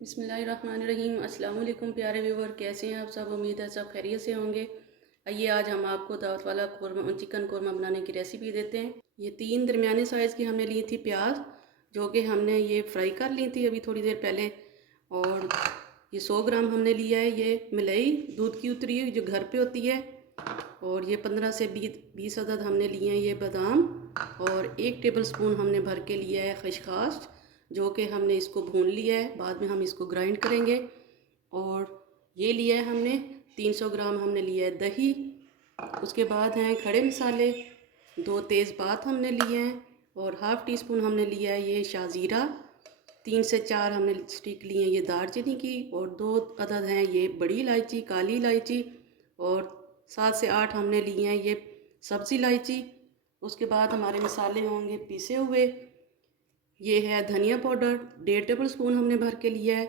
बिस्मिल्लाहिर्रहमानिर्रहीम। अस्सलाम वालेकुम प्यारे व्यूवर, कैसे हैं आप सब? उम्मीद है सब खैरियत से होंगे। आइए आज हम आपको दावत वाला चिकन कौरमा बनाने की रेसिपी देते हैं। ये 3 दरमियाने साइज़ की हमने ली थी प्याज, जो कि हमने ये फ्राई कर ली थी अभी थोड़ी देर पहले। और ये 100 ग्राम हमने लिया है ये मलाई दूध की उतरी हुई जो घर पे होती है। और ये 15 से 20 अदद हमने लिए हैं ये बादाम। और 1 टेबल स्पून हमने भर के लिया है खसखस, जो कि हमने इसको भून लिया है, बाद में हम इसको ग्राइंड करेंगे। और ये लिया है हमने 300 ग्राम हमने लिया है दही। उसके बाद हैं खड़े मसाले, 2 तेज़पात हमने लिए हैं। और हाफ़ टी स्पून हमने लिया है ये शाज़ीरा। 3 से 4 हमने स्टिक लिए हैं ये दालचीनी की। और 2 अदद हैं ये बड़ी इलायची काली इलायची। और 7 से 8 हमने लिए हैं ये सब्ज़ी इलायची। उसके बाद हमारे मसाले होंगे पिसे हुए। ये है धनिया पाउडर 1.5 टेबल स्पून हमने भर के लिया है।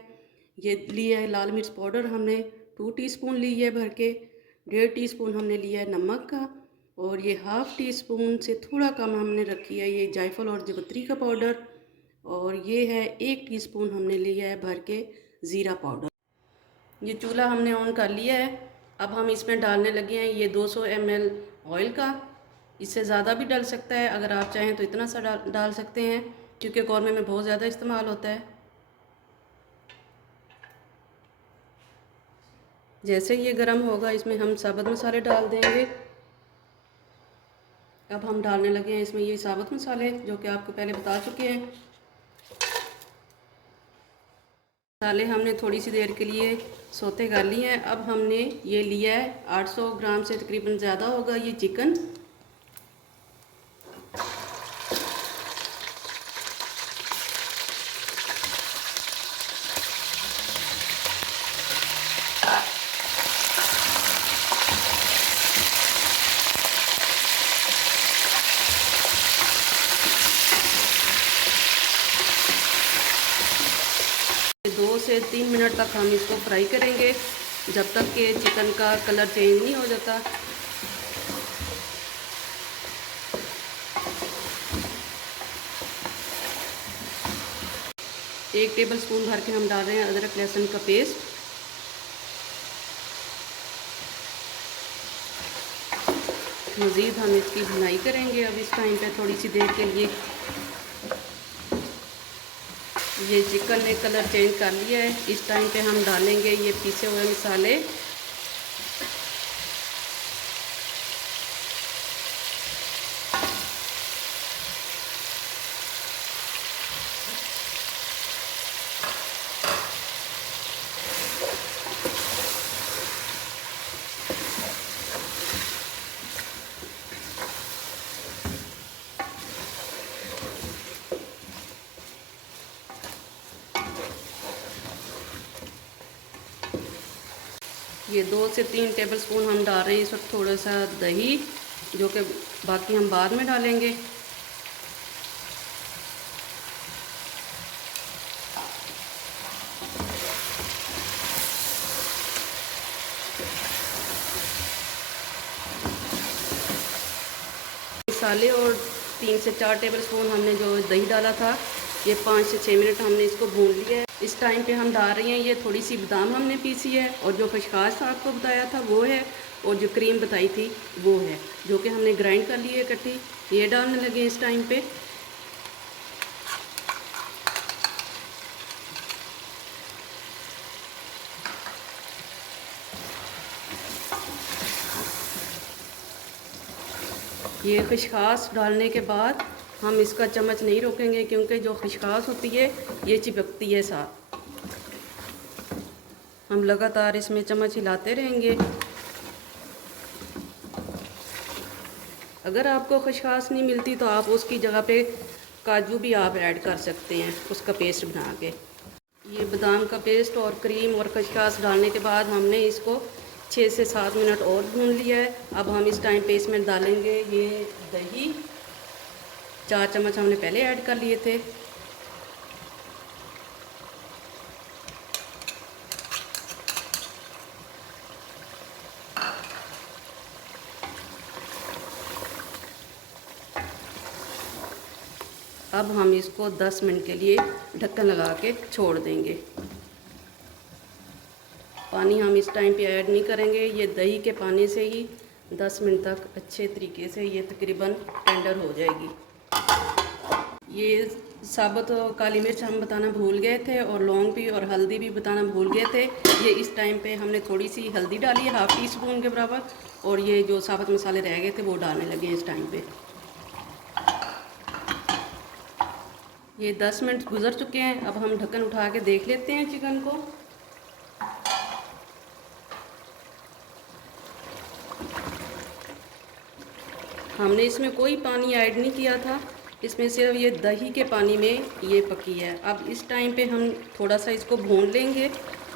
ये लिया है लाल मिर्च पाउडर हमने 2 टीस्पून ली है भर के। 1.5 टीस्पून हमने लिया है नमक का। और ये हाफ़ टी स्पून से थोड़ा कम हमने रखी है ये जायफल और जवित्री का पाउडर। और ये है 1 टीस्पून हमने लिया है भर के ज़ीरा पाउडर। ये चूल्हा हमने ऑन कर लिया है। अब हम इसमें डालने लगे हैं ये 200 ml ऑयल का। इससे ज़्यादा भी डल सकता है, अगर आप चाहें तो इतना सा डाल सकते हैं, क्योंकि कौरमे में बहुत ज़्यादा इस्तेमाल होता है। जैसे ये गर्म होगा इसमें हम साबुत मसाले डाल देंगे। अब हम डालने लगे हैं इसमें ये साबुत मसाले, जो कि आपको पहले बता चुके हैं। मसाले हमने थोड़ी सी देर के लिए सोते कर लिए हैं। अब हमने ये लिया है 800 ग्राम से तकरीबन ज़्यादा होगा ये चिकन। दो से 3 मिनट तक हम इसको फ्राई करेंगे, जब तक कि चिकन का कलर चेंज नहीं हो जाता। एक टेबल स्पून भर के हम डाल रहे हैं अदरक लहसुन का पेस्ट। मज़ीद हम इसकी भुनाई करेंगे अब इस टाइम पे थोड़ी सी देर के लिए। ये चिकन ने कलर चेंज कर लिया है। इस टाइम पे हम डालेंगे ये पिसे हुए मसाले। ये 2 से 3 टेबल स्पून हम डाल रहे हैं इस वक्त थोड़ा सा दही, जो कि बाकी हम बाद में डालेंगे। मसाले और 3 से 4 टेबल स्पून हमने जो दही डाला था, ये 5 से 6 मिनट हमने इसको भून लिया है। इस टाइम पे हम डाल रहे हैं ये थोड़ी सी बादाम हमने पीसी है, और जो खसखस आपको बताया था वो है, और जो क्रीम बताई थी वो है, जो कि हमने ग्राइंड कर ली है इकट्ठी। ये डालने लगे इस टाइम पे। ये खसखस डालने के बाद हम इसका चम्मच नहीं रोकेंगे, क्योंकि जो खसखस होती है ये चिपकती है साथ। हम लगातार इसमें चम्मच हिलाते रहेंगे। अगर आपको खसखस नहीं मिलती तो आप उसकी जगह पे काजू भी आप ऐड कर सकते हैं, उसका पेस्ट बना के। ये बादाम का पेस्ट और क्रीम और खसखस डालने के बाद हमने इसको 6 से 7 मिनट और भून लिया है। अब हम इस टाइम पे इसमें डालेंगे ये दही। 4 चम्मच हमने पहले ऐड कर लिए थे। अब हम इसको 10 मिनट के लिए ढक्कन लगा के छोड़ देंगे। पानी हम इस टाइम पे ऐड नहीं करेंगे। ये दही के पानी से ही 10 मिनट तक अच्छे तरीके से ये तकरीबन टेंडर हो जाएगी। ये साबुत काली मिर्च हम बताना भूल गए थे और लौंग भी और हल्दी भी बताना भूल गए थे। ये इस टाइम पे हमने थोड़ी सी हल्दी डाली है, 1/2 टीस्पून के बराबर, और ये जो साबुत मसाले रह गए थे वो डालने लगे हैं इस टाइम पे। ये 10 मिनट गुजर चुके हैं। अब हम ढक्कन उठा के देख लेते हैं चिकन को। हमने इसमें कोई पानी ऐड नहीं किया था, इसमें सिर्फ ये दही के पानी में ये पकी है। अब इस टाइम पे हम थोड़ा सा इसको भून लेंगे।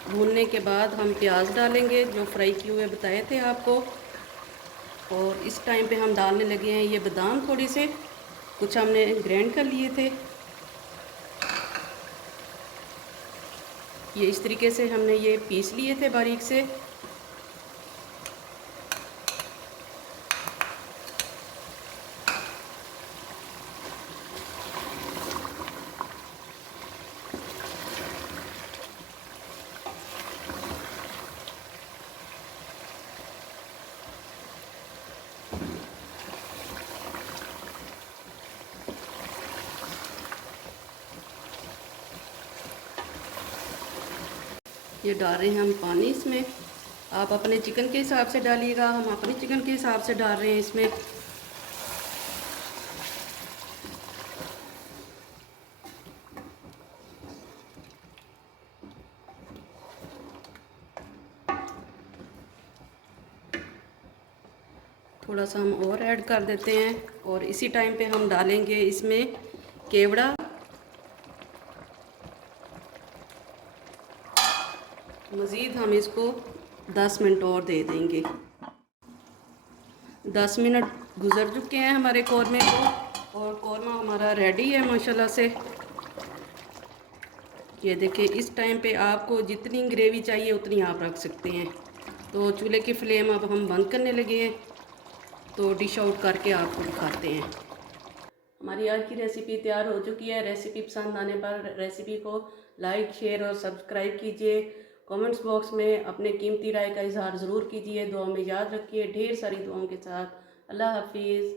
भूनने के बाद हम प्याज डालेंगे जो फ्राई किए हुए बताए थे आपको। और इस टाइम पे हम डालने लगे हैं ये बादाम, थोड़ी से कुछ हमने ग्राइंड कर लिए थे। ये इस तरीके से हमने ये पीस लिए थे बारीक से। ये डाल रहे हैं हम पानी इसमें। आप अपने चिकन के हिसाब से डालिएगा, हम अपने चिकन के हिसाब से डाल रहे हैं इसमें। थोड़ा सा हम और ऐड कर देते हैं और इसी टाइम पे हम डालेंगे इसमें केवड़ा। मज़ीद हम इसको 10 मिनट और दे देंगे। 10 मिनट गुज़र चुके हैं हमारे कौरमे को और कौरमा हमारा रेडी है माशाल्लाह से। ये देखिए, इस टाइम पे आपको जितनी ग्रेवी चाहिए उतनी आप रख सकते हैं। तो चूल्हे की फ्लेम अब हम बंद करने लगे हैं, तो डिश आउट करके आपको दिखाते हैं। हमारी आज की रेसिपी तैयार हो चुकी है। रेसिपी पसंद आने पर रेसिपी को लाइक, शेयर और सब्सक्राइब कीजिए। कमेंट्स बॉक्स में अपने कीमती राय का इजहार ज़रूर कीजिए। दुआ में याद रखिए। ढेर सारी दुआओं के साथ। अल्लाह हाफिज़।